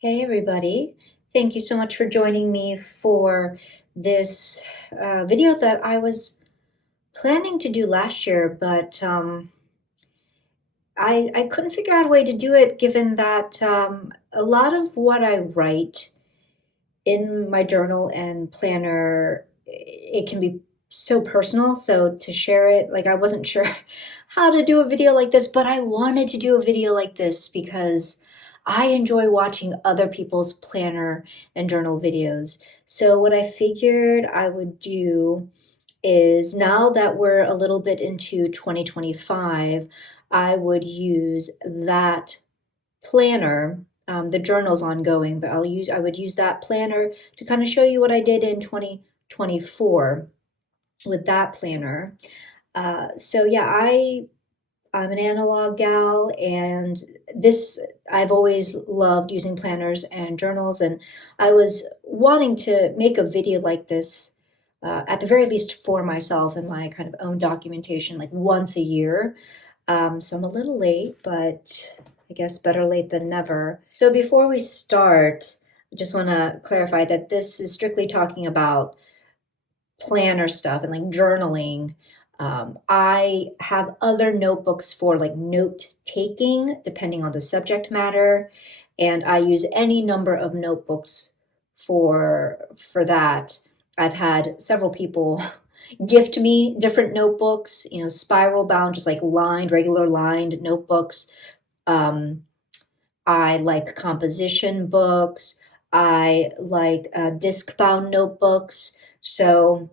Hey everybody, thank you so much for joining me for this video that I was planning to do last year, but I couldn't figure out a way to do it given that a lot of what I write in my journal and planner, it can be so personal. So to share it, like I wasn't sure how to do a video like this, but I wanted to do a video like this because I enjoy watching other people's planner and journal videos. So what I figured I would do is now that we're a little bit into 2025, I would use that planner. The journal's ongoing, but I would use that planner to kind of show you what I did in 2024 with that planner. So yeah, I'm an analog gal, and this I've always loved using planners and journals, and I was wanting to make a video like this at the very least for myself and my kind of own documentation, like once a year. So I'm a little late, but I guess better late than never. So before we start, I just want to clarify that this is strictly talking about planner stuff and like journaling. I have other notebooks for like note taking, depending on the subject matter, and I use any number of notebooks for that. I've had several people gift me different notebooks, spiral bound, just like lined, regular lined notebooks. Um, I like composition books. I like disc bound notebooks. So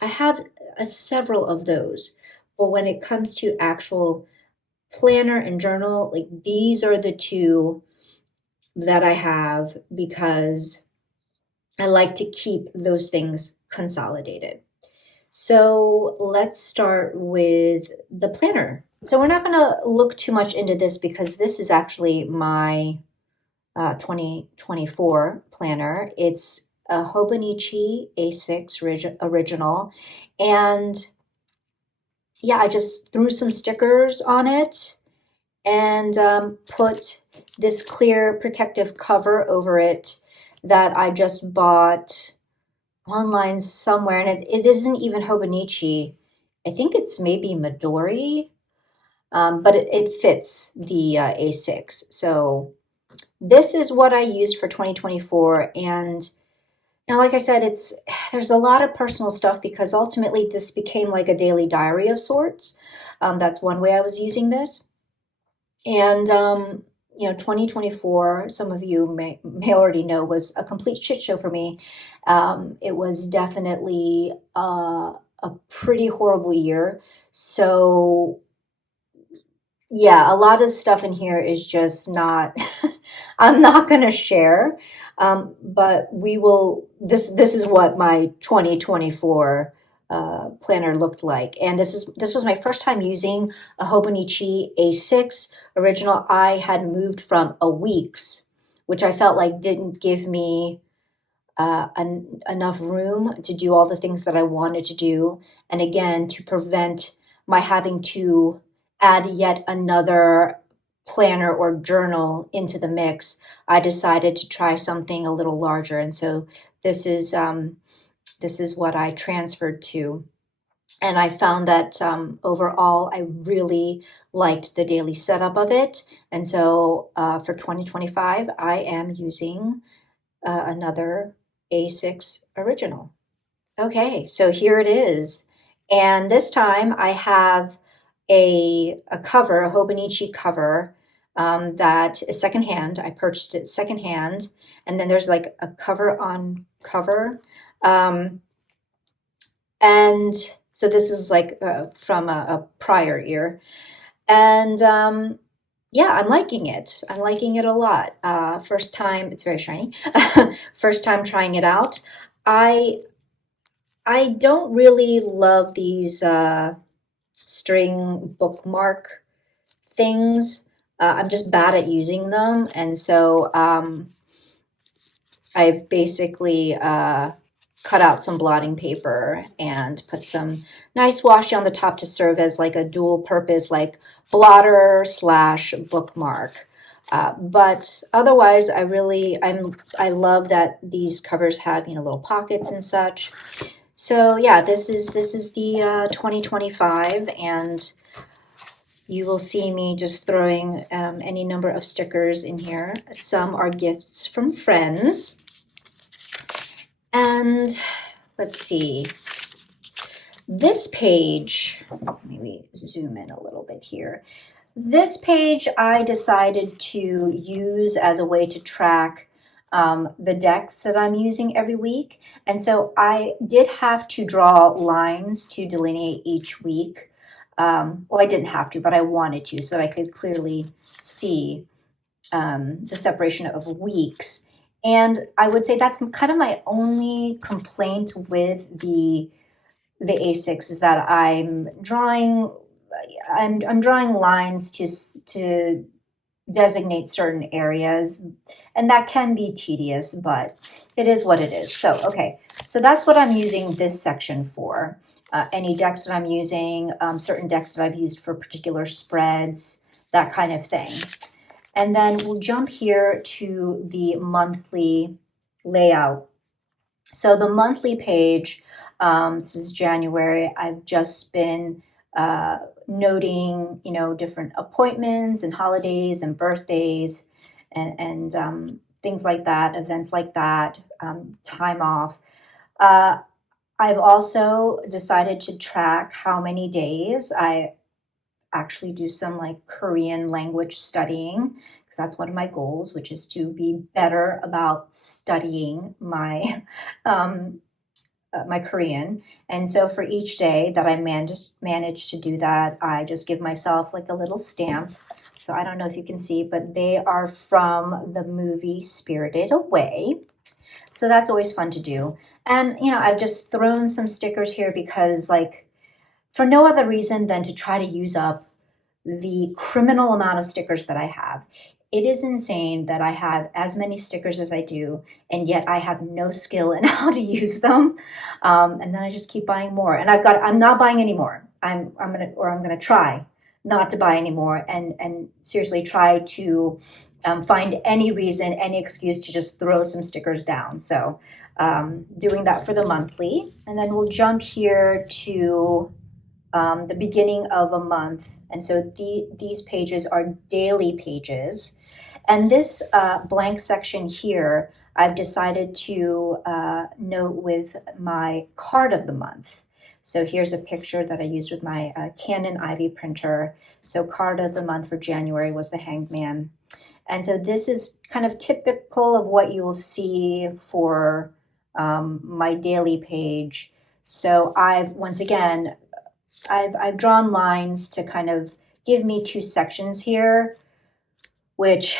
I have several of those. But when it comes to actual planner and journal, like these are the two that I have because I like to keep those things consolidated. So let's start with the planner. So we're not going to look too much into this because this is actually my 2024 planner. It's a Hobonichi A6 original. And yeah, I just threw some stickers on it and put this clear protective cover over it that I just bought online somewhere, and it isn't even Hobonichi. I think it's maybe Midori, but it fits the A6. So this is what I used for 2024, and like I said, there's a lot of personal stuff because ultimately this became like a daily diary of sorts. That's one way I was using this, and 2024, some of you may already know, was a complete shit show for me. It was definitely a pretty horrible year. So yeah, a lot of stuff in here is just not, I'm not going to share. But we will, this is what my 2024 planner looked like. And this was my first time using a Hobonichi A6 original. I had moved from a Weeks, which I felt like didn't give me enough room to do all the things that I wanted to do. And again, to prevent my having to add yet another planner or journal into the mix, I decided to try something a little larger. And so this is what I transferred to. And I found that overall, I really liked the daily setup of it. And so for 2025, I am using another A6 original. Okay, so here it is. And this time I have a cover, a Hobonichi cover, that is secondhand. I purchased it secondhand. And then there's like a cover on cover. And so this is like from a prior year. And yeah, I'm liking it. I'm liking it a lot. First time, it's very shiny. First time trying it out. I I don't really love these string bookmark things. I'm just bad at using them, and so I've basically cut out some blotting paper and put some nice washi on the top to serve as like a dual purpose, like blotter slash bookmark. But otherwise, I love that these covers have, little pockets and such. So yeah, this is the 2025, and you will see me just throwing any number of stickers in here. Some are gifts from friends. And let's see, this page, maybe zoom in a little bit here. This page I decided to use as a way to track the decks that I'm using every week. And so I did have to draw lines to delineate each week. Well, I didn't have to, but I wanted to, so I could clearly see the separation of weeks. And I would say that's kind of my only complaint with the A6 is that I'm drawing lines to designate certain areas, and that can be tedious, but it is what it is. So, okay, so that's what I'm using this section for. Any decks that I'm using, certain decks that I've used for particular spreads, that kind of thing. And then we'll jump here to the monthly layout. So the monthly page, this is January. I've just been noting, different appointments and holidays and birthdays and things like that, events like that, time off. I've also decided to track how many days I actually do some like Korean language studying, because that's one of my goals, which is to be better about studying my my Korean. And so for each day that I manage to do that, I just give myself like a little stamp. So I don't know if you can see, but they are from the movie Spirited Away. So that's always fun to do. And, I've just thrown some stickers here because, like, for no other reason than to try to use up the criminal amount of stickers that I have. It is insane that I have as many stickers as I do, and yet I have no skill in how to use them. And then I just keep buying more. And I'm not buying any more. I'm gonna try not to buy any more, and seriously try to find any reason, any excuse to just throw some stickers down. So doing that for the monthly, and then we'll jump here to the beginning of a month. And so these pages are daily pages. And this blank section here, I've decided to note with my card of the month. So here's a picture that I used with my Canon Ivy printer. So card of the month for January was the Hanged Man. And so this is kind of typical of what you'll see for my daily page. So I've drawn lines to kind of give me two sections here, which,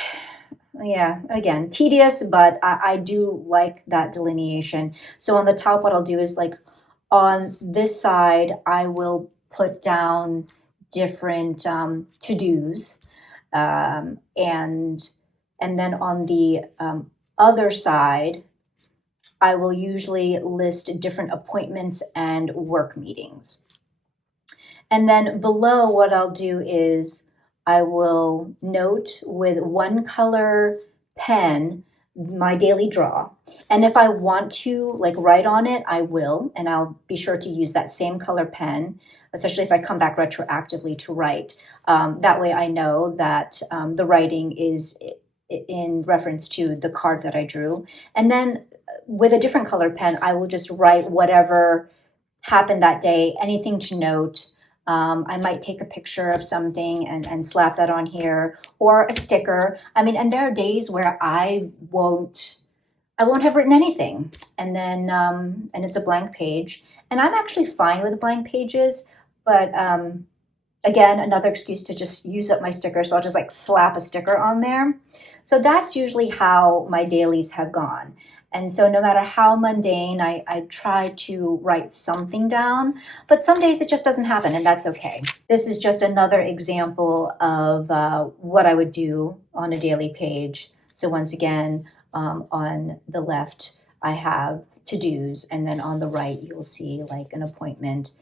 yeah, again, tedious, but I do like that delineation. So on the top, what I'll do is, like, on this side, I will put down different to-dos, and then on the other side, I will usually list different appointments and work meetings. And then below, what I'll do is I will note with one color pen my daily draw. And if I want to, like, write on it, I will, and I'll be sure to use that same color pen, especially if I come back retroactively to write. That way I know that the writing is in reference to the card that I drew. And then with a different color pen, I will just write whatever happened that day, anything to note. I might take a picture of something and slap that on here, or a sticker. I mean, and there are days where I won't have written anything, and then and it's a blank page, and I'm actually fine with blank pages. But again, another excuse to just use up my sticker, so I'll just like slap a sticker on there. So that's usually how my dailies have gone. And so no matter how mundane, I try to write something down, but some days it just doesn't happen, and that's okay. This is just another example of what I would do on a daily page. So once again, on the left, I have to-dos, and then on the right, you'll see like an appointment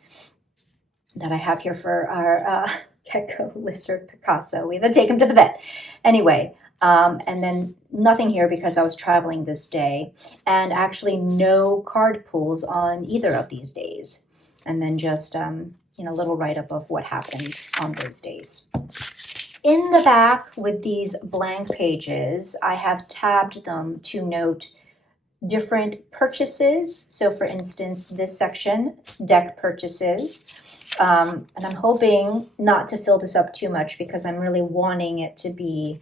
that I have here for our gecko lizard Picasso. We had to take him to the vet. Anyway, And then nothing here because I was traveling this day, and actually no card pulls on either of these days. And then just, a little write-up of what happened on those days. In the back with these blank pages, I have tabbed them to note different purchases. So for instance, this section, deck purchases. And I'm hoping not to fill this up too much because I'm really wanting it to be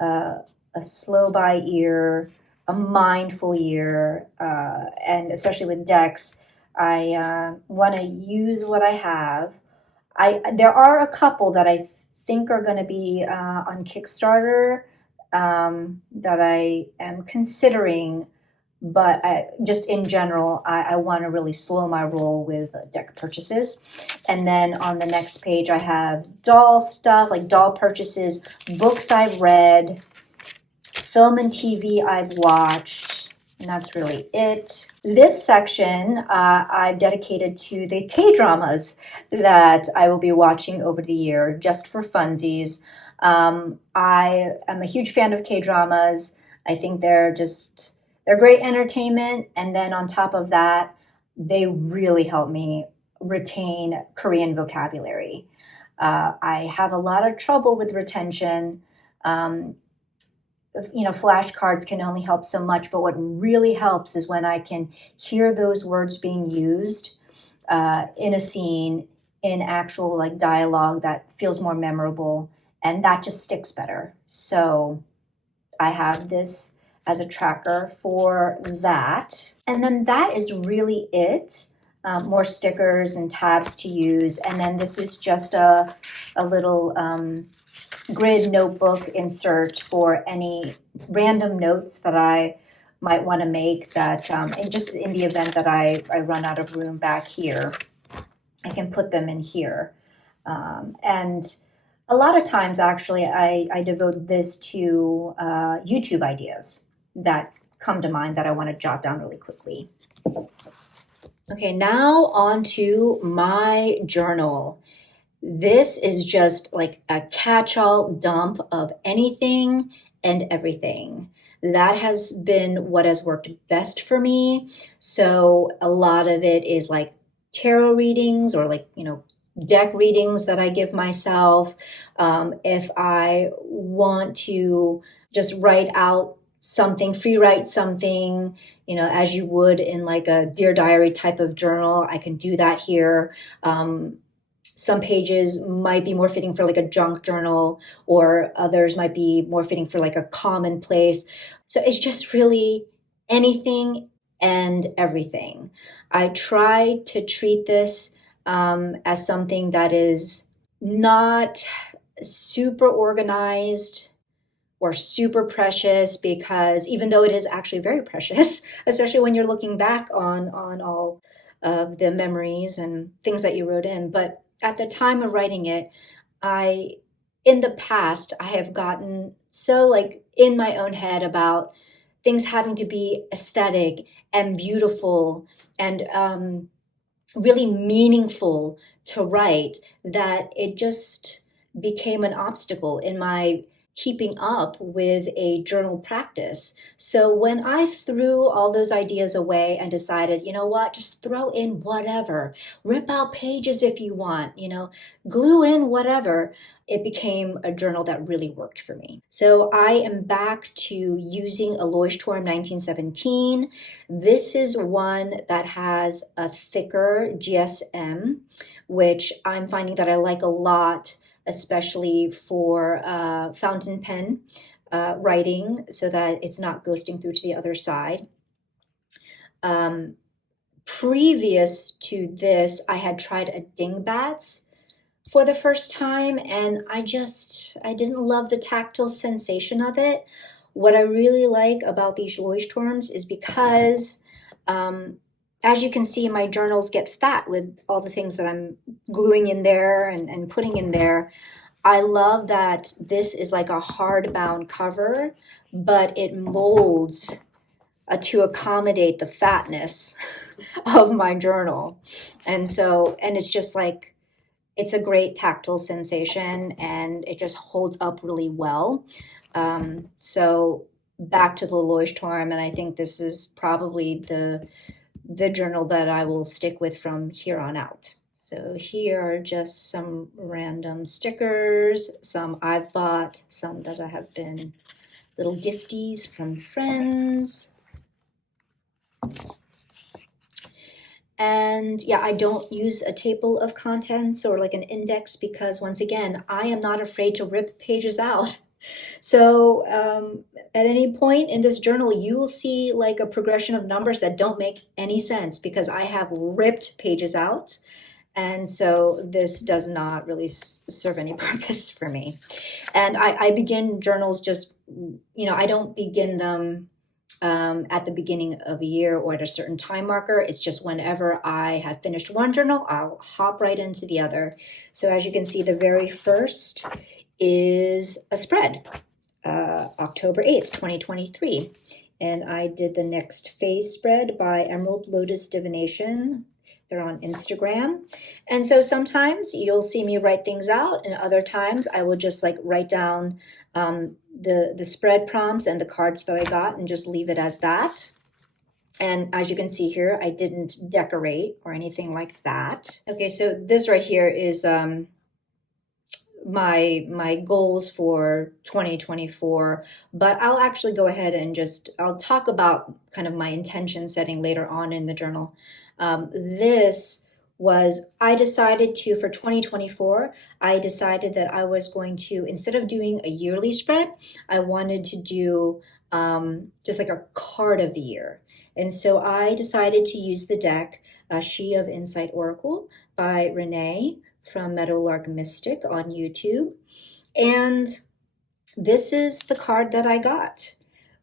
a slow by ear, a mindful year, and especially with decks, I want to use what I have. There are a couple that I think are going to be on Kickstarter that I am considering, but just in general, I want to really slow my roll with deck purchases. And then on the next page, I have doll stuff, like doll purchases, books I've read, film and TV I've watched, and that's really it. This section I've dedicated to the K-dramas that I will be watching over the year, just for funsies. I am a huge fan of K-dramas. I think they're great entertainment, and then on top of that, they really help me retain Korean vocabulary. I have a lot of trouble with retention. Flashcards can only help so much, but what really helps is when I can hear those words being used in a scene, in actual like dialogue that feels more memorable, and that just sticks better. So I have this as a tracker for that. And then that is really it. More stickers and tabs to use. And then this is just a little grid notebook insert for any random notes that I might want to make that, and just in the event that I run out of room back here, I can put them in here. And a lot of times, actually, I devote this to YouTube ideas that come to mind that I want to jot down really quickly. Okay, now on to my journal. This is just like a catch-all dump of anything and everything. That has been what has worked best for me. So a lot of it is like tarot readings or deck readings that I give myself. If I want to just write out something, free write something, as you would in like a Dear Diary type of journal, I can do that here. Some pages might be more fitting for like a junk journal, or others might be more fitting for like a commonplace. So it's just really anything and everything. I try to treat this as something that is not super organized or super precious, because even though it is actually very precious, especially when you're looking back on all of the memories and things that you wrote in, but at the time of writing it, in the past, I have gotten so like in my own head about things having to be aesthetic and beautiful and really meaningful to write, that it just became an obstacle in my keeping up with a journal practice. So when I threw all those ideas away and decided, you know what, just throw in whatever, rip out pages if you want, glue in whatever, it became a journal that really worked for me. So I am back to using a Leuchtturm 1917. This is one that has a thicker GSM, which I'm finding that I like a lot, especially for fountain pen writing, so that it's not ghosting through to the other side. Previous to this, I had tried a Dingbats for the first time, and I didn't love the tactile sensation of it. What I really like about these Leuchtturms is because, as you can see, my journals get fat with all the things that I'm gluing in there and putting in there. I love that this is like a hardbound cover, but it molds to accommodate the fatness of my journal. And it's just like, it's a great tactile sensation, and it just holds up really well. So back to the Leuchtturm, and I think this is probably the journal that I will stick with from here on out. So here are just some random stickers, some I've bought, some that I have been little gifties from friends. And yeah, I don't use a table of contents or like an index because once again, I am not afraid to rip pages out. So at any point in this journal, you will see like a progression of numbers that don't make any sense because I have ripped pages out. And so this does not really serve any purpose for me. And I begin journals just, I don't begin them at the beginning of a year or at a certain time marker. It's just whenever I have finished one journal, I'll hop right into the other. So as you can see, the very first is a spread, October 8th, 2023. And I did the next phase spread by Emerald Lotus Divination. They're on Instagram. And so sometimes you'll see me write things out, and other times I will just like write down the spread prompts and the cards that I got and just leave it as that. And as you can see here, I didn't decorate or anything like that. Okay, so this right here is my goals for 2024, but I'll actually go ahead and I'll talk about kind of my intention setting later on in the journal. This was, I decided to, for 2024, I decided that I was going to, instead of doing a yearly spread, I wanted to do just like a card of the year. And so I decided to use the deck, She of Insight Oracle by Renee from Meadowlark Mystic on YouTube. And this is the card that I got,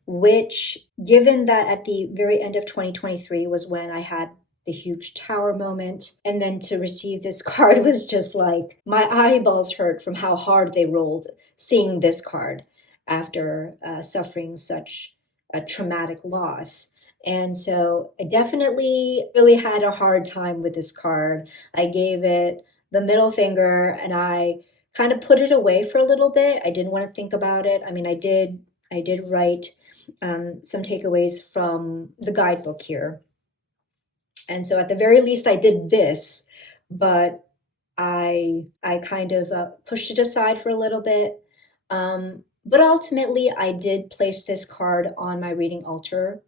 which, given that at the very end of 2023 was when I had the huge tower moment, and then to receive this card was just like, my eyeballs hurt from how hard they rolled seeing this card after suffering such a traumatic loss. And so I definitely really had a hard time with this card. I gave it the middle finger and I kind of put it away for a little bit. I didn't want to think about it. I mean, I did write some takeaways from the guidebook here. And so at the very least I did this, but I kind of pushed it aside for a little bit. But ultimately I did place this card on my reading altar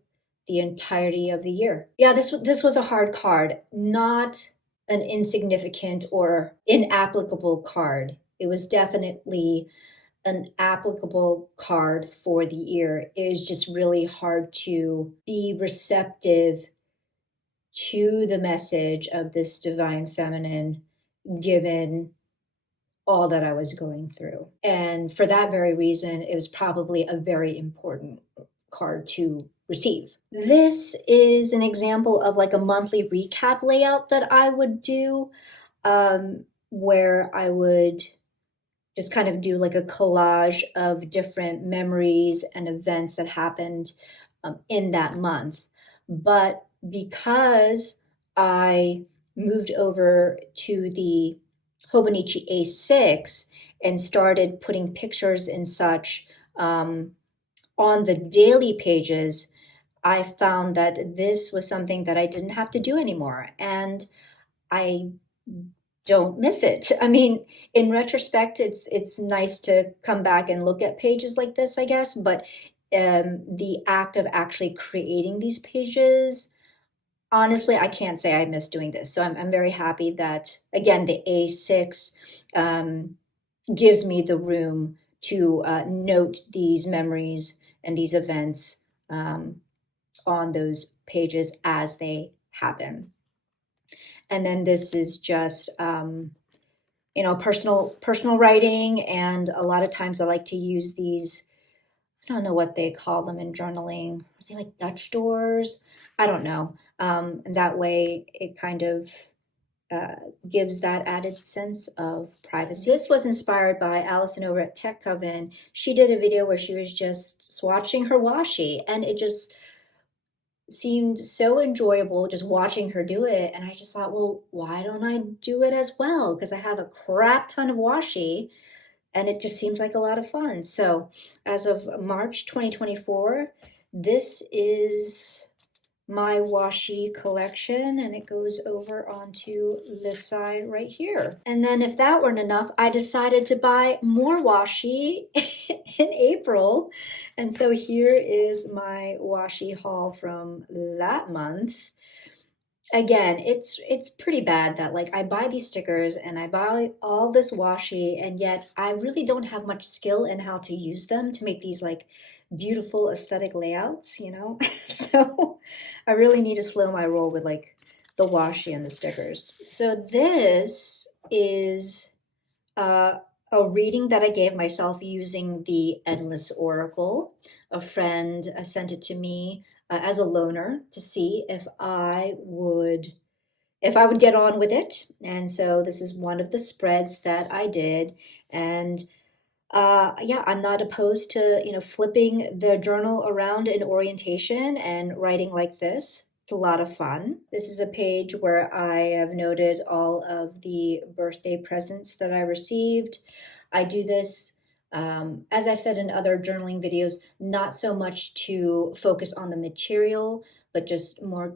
the entirety of the year. Yeah, this was a hard card, not an insignificant or inapplicable card. It was definitely an applicable card for the year. It was just really hard to be receptive to the message of this divine feminine given all that I was going through. And for that very reason, it was probably a very important card to receive. This is an example of like a monthly recap layout that I would do, where I would just kind of do like a collage of different memories and events that happened in that month. But because I moved over to the Hobonichi A6 and started putting pictures and such on the daily pages, I found that this was something that I didn't have to do anymore. And I don't miss it. I mean, in retrospect, it's nice to come back and look at pages like this, I guess, but the act of actually creating these pages, honestly, I can't say I miss doing this. So I'm very happy that, again, the A6 gives me the room to note these memories and these events on those pages as they happen. And then this is just personal writing, and a lot of times I like to use these, I don't know what they call them in journaling. Are they like Dutch doors? I don't know. And that way it kind of gives that added sense of privacy. This was inspired by Allison over at Tech Coven. She did a video where she was just swatching her washi, and it just seemed so enjoyable just watching her do it. And I just thought, well, why don't I do it as well? Because I have a crap ton of washi and it just seems like a lot of fun. So as of March 2024, this is my washi collection, and it goes over onto this side right here. And then if that weren't enough, I decided to buy more washi in April. And so here is my washi haul from that month. Again, it's pretty bad that like I buy these stickers and I buy all this washi, and yet I really don't have much skill in how to use them to make these like beautiful aesthetic layouts, you know? So I really need to slow my roll with like the washi and the stickers. So this is uh, a reading that I gave myself using the Endless Oracle. A friend sent it to me as a loaner to see if I would get on with it. And so this is one of the spreads that I did. And yeah, I'm not opposed to, flipping the journal around in orientation and writing like this. It's a lot of fun. This is a page where I have noted all of the birthday presents that I received. I do this, as I've said in other journaling videos, not so much to focus on the material, but just more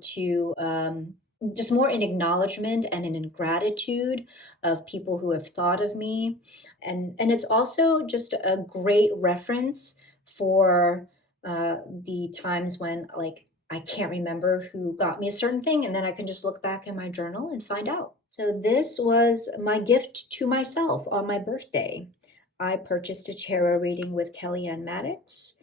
in acknowledgement and in gratitude of people who have thought of me. And it's also just a great reference for the times when like I can't remember who got me a certain thing, and then I can just look back in my journal and find out. So this was my gift to myself on my birthday. I purchased a tarot reading with Kellyanne Maddox,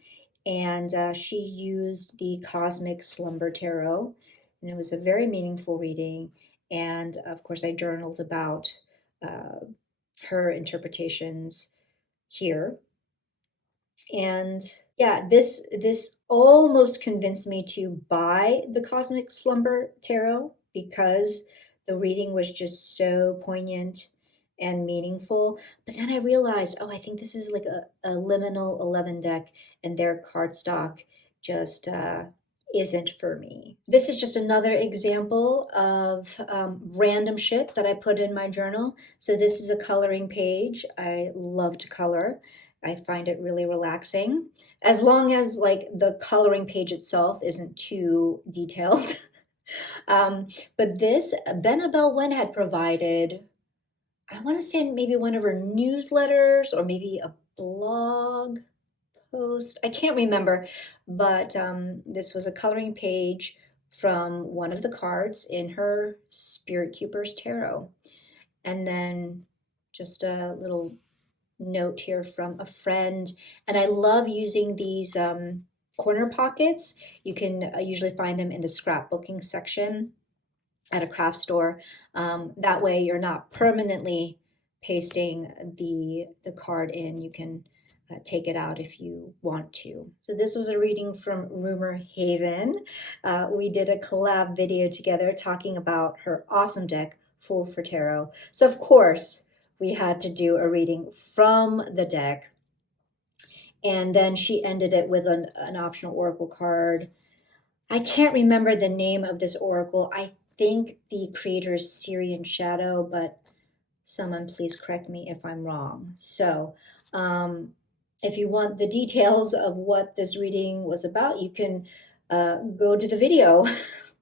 and she used the Cosmic Slumber Tarot, and it was a very meaningful reading. And of course, I journaled about uh, her interpretations here. And yeah, this almost convinced me to buy the Cosmic Slumber Tarot because the reading was just so poignant and meaningful. But then I realized, oh, I think this is like a liminal 11 deck, and their cardstock just isn't for me. This is just another example of random shit that I put in my journal. So this is a coloring page. I love to color. I find it really relaxing, as long as like the coloring page itself isn't too detailed. um, but this, Benabel Wen had provided, I want to say maybe one of her newsletters or maybe a blog post. I can't remember, but this was a coloring page from one of the cards in her Spirit Keepers Tarot. And then just a little note here from a friend. And I love using these corner pockets. You can usually find them in the scrapbooking section at a craft store. That way you're not permanently pasting the card in. You can take it out if you want to. So this was a reading from Rumor Haven. We did a collab video together talking about her awesome deck, Fool for Tarot. So of course, we had to do a reading from the deck. And then she ended it with an optional oracle card. I can't remember the name of this oracle. I think the creator is Syrian Shadow, but someone please correct me if I'm wrong. So if you want the details of what this reading was about, you can go to the video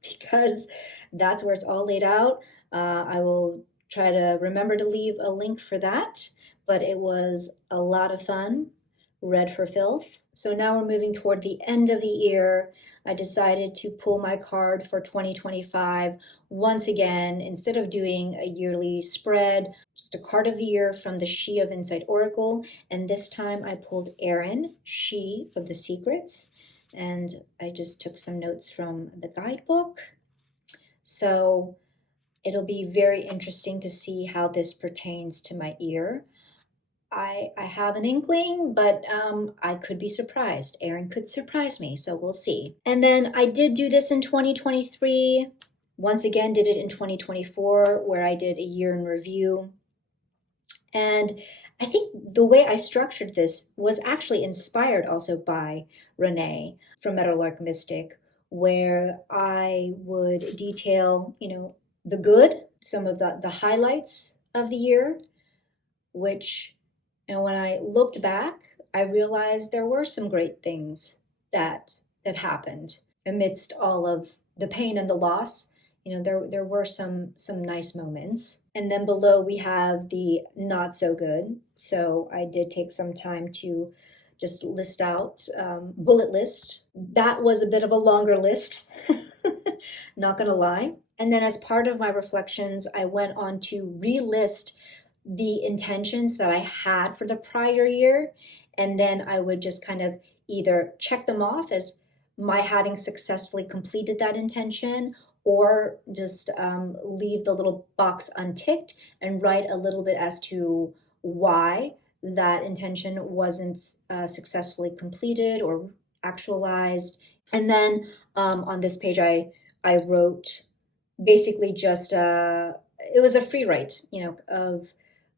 because that's where it's all laid out. I will try to remember to leave a link for that, but it was a lot of fun. Read for filth. So now we're moving toward the end of the year. I decided to pull my card for 2025 once again. Instead of doing a yearly spread, just a card of the year from the She of Insight Oracle. And this time I pulled Erin, She of the Secrets. And I just took some notes from the guidebook. So it'll be very interesting to see how this pertains to my ear. I have an inkling, but I could be surprised. Erin could surprise me, so we'll see. And then I did do this in 2023. Once again, did it in 2024, where I did a year in review. And I think the way I structured this was actually inspired also by Renee from Meadowlark Mystic, where I would detail, the good, some of the highlights of the year, which And when I looked back, I realized there were some great things that happened amidst all of the pain and the loss. There were some nice moments. And then below we have the not so good. So I did take some time to just list out, bullet list. That was a bit of a longer list, not gonna lie. And then as part of my reflections, I went on to relist the intentions that I had for the prior year. And then I would just kind of either check them off as my having successfully completed that intention, or just leave the little box unticked and write a little bit as to why that intention wasn't successfully completed or actualized. And then on this page, I wrote basically just it was a free write, of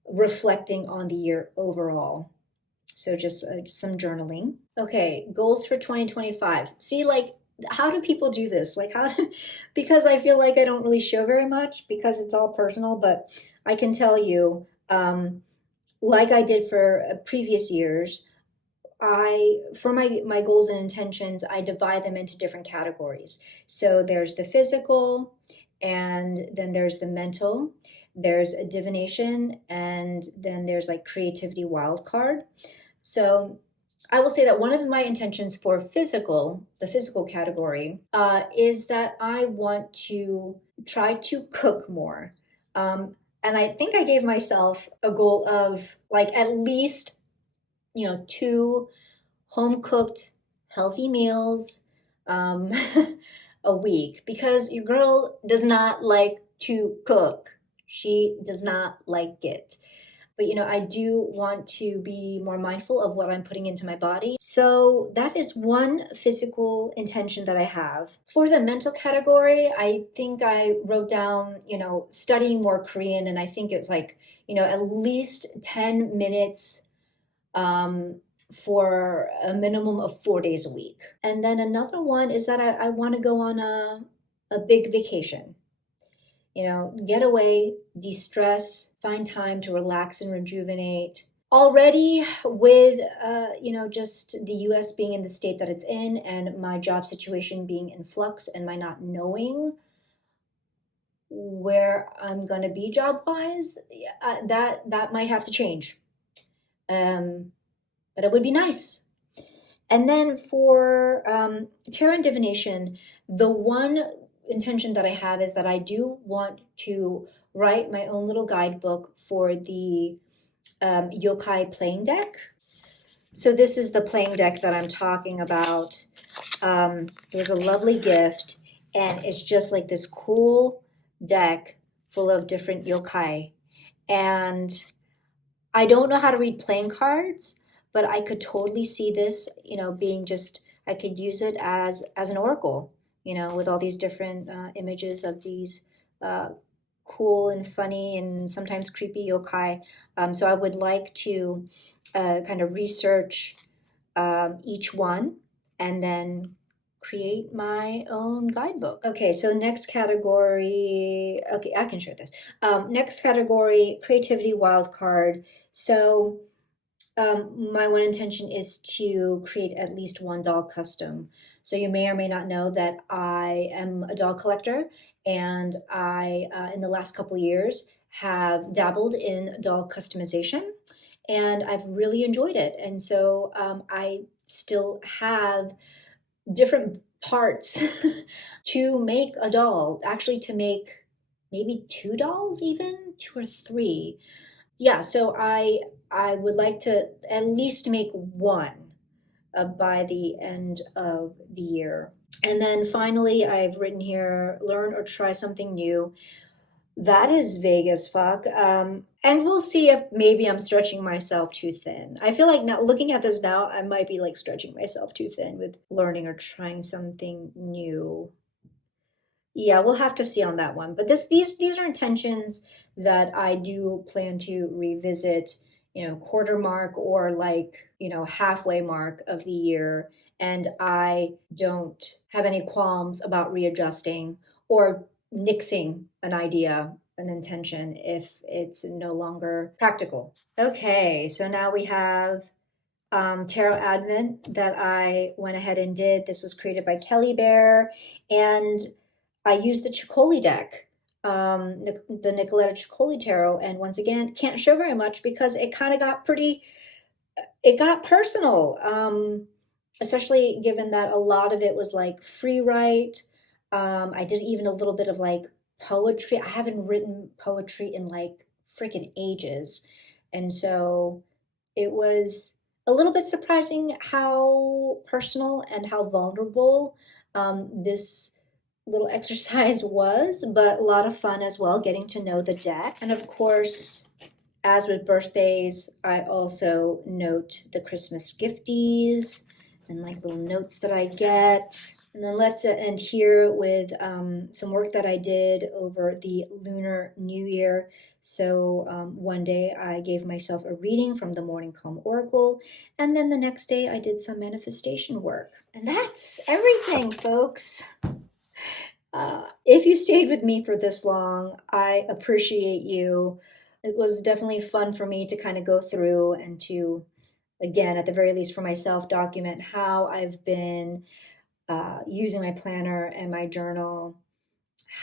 reflecting on the year overall. So just some journaling. Okay, goals for 2025. See, like, how do people do this? Like, because I feel like I don't really show very much because it's all personal, but I can tell you, like I did for previous years, for my goals and intentions, I divide them into different categories. So there's the physical, and then there's the mental, there's a divination, and then there's like creativity wild card. So I will say that one of my intentions for the physical category, is that I want to try to cook more. And I think I gave myself a goal of like at least, two home cooked healthy meals, um, a week, because your girl does not like to cook. She does not like it. But I do want to be more mindful of what I'm putting into my body. So that is one physical intention that I have. For the mental category, I think I wrote down, studying more Korean, and I think it's like, at least 10 minutes for a minimum of 4 days a week. And then another one is that I want to go on a big vacation. Get away, de-stress, find time to relax and rejuvenate. Already with, just the US being in the state that it's in, and my job situation being in flux, and my not knowing where I'm going to be job wise, that might have to change. But it would be nice. And then for tarot and divination, the one intention that I have is that I do want to write my own little guidebook for the yokai playing deck. So this is the playing deck that I'm talking about. It was a lovely gift, and it's just like this cool deck full of different yokai. And I don't know how to read playing cards, but I could totally see this, being just, I could use it as an oracle, with all these different images of these cool and funny and sometimes creepy yokai. So I would like to kind of research each one and then create my own guidebook. Okay, so next category, okay, I can share this. Next category, creativity wildcard. So my one intention is to create at least one doll custom. So you may or may not know that I am a doll collector, and I, in the last couple years, have dabbled in doll customization, and I've really enjoyed it. And so I still have different parts to make a doll, actually to make maybe two dolls, even two or three. Yeah, so I would like to at least make one by the end of the year. And then finally, I've written here, learn or try something new. That is vague as fuck. And we'll see if maybe I'm stretching myself too thin. I feel like now, looking at this now, I might be like stretching myself too thin with learning or trying something new. Yeah, we'll have to see on that one. But these are intentions that I do plan to revisit, quarter mark or like, halfway mark of the year. And I don't have any qualms about readjusting or nixing an idea an intention if it's no longer practical. Okay, so now we have Tarot Advent that I went ahead and did. This was created by Kelly Bear, and I used the Ciccoli deck, the Nicoletta Ciccoli Tarot, and once again, can't show very much because it kind of got pretty, it got personal, especially given that a lot of it was like free write. I did even a little bit of like poetry. I haven't written poetry in like freaking ages. And so it was a little bit surprising how personal and how vulnerable this little exercise was, but a lot of fun as well, getting to know the deck. And of course, as with birthdays, I also note the Christmas gifties and like little notes that I get. And then let's end here with some work that I did over the Lunar New Year. So one day I gave myself a reading from the Morning Calm Oracle, and then the next day I did some manifestation work. And that's everything, folks. If you stayed with me for this long, I appreciate you. It was definitely fun for me to kind of go through and to, again, at the very least for myself, document how I've been using my planner and my journal,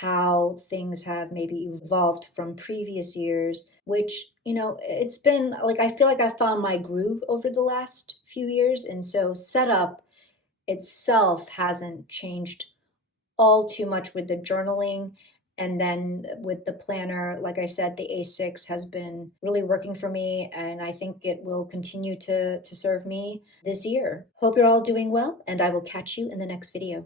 how things have maybe evolved from previous years, which, you know, it's been like, I feel like I found my groove over the last few years. And so setup itself hasn't changed all too much with the journaling. And then with the planner, like I said, the A6 has been really working for me, and I think it will continue to serve me this year. Hope you're all doing well, and I will catch you in the next video.